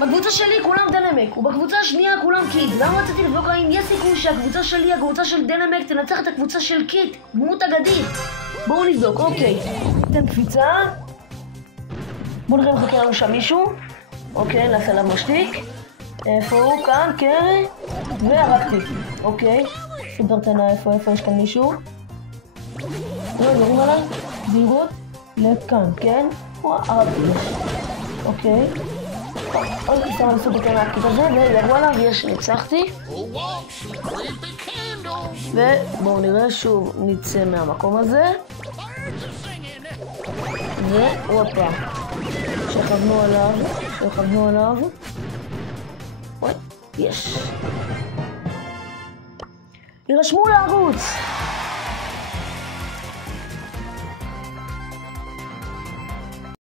בקבוצה שלי כולם דנמק, ובקבוצה השנייה כולם קיט. למה רציתי לבדוק האם יש סיכוי שהקבוצה שלי, הקבוצה של דנמק, תנצח את הקבוצה של קיט, דמות אגדית? בואו נבדוק, אוקיי. ניתן קפיצה. בואו נראה אם מחכה לנו שם מישהו. אוקיי, נעשה עליו משתיק. איפה הוא? כאן, כן. והרגתי. אוקיי. סופר תנה, איפה יש כאן מישהו? לא, נראים עליי. זהירות. לכאן, כן? הרגתי. אוקיי. עוד שם על סופר תנה הכיתה הזה, וירו עליו, יש, ניצחתי. ובואו נראה שוב, נצא מהמקום הזה. והופה. שכבנו עליו. אוי, יש. יירשמו לערוץ.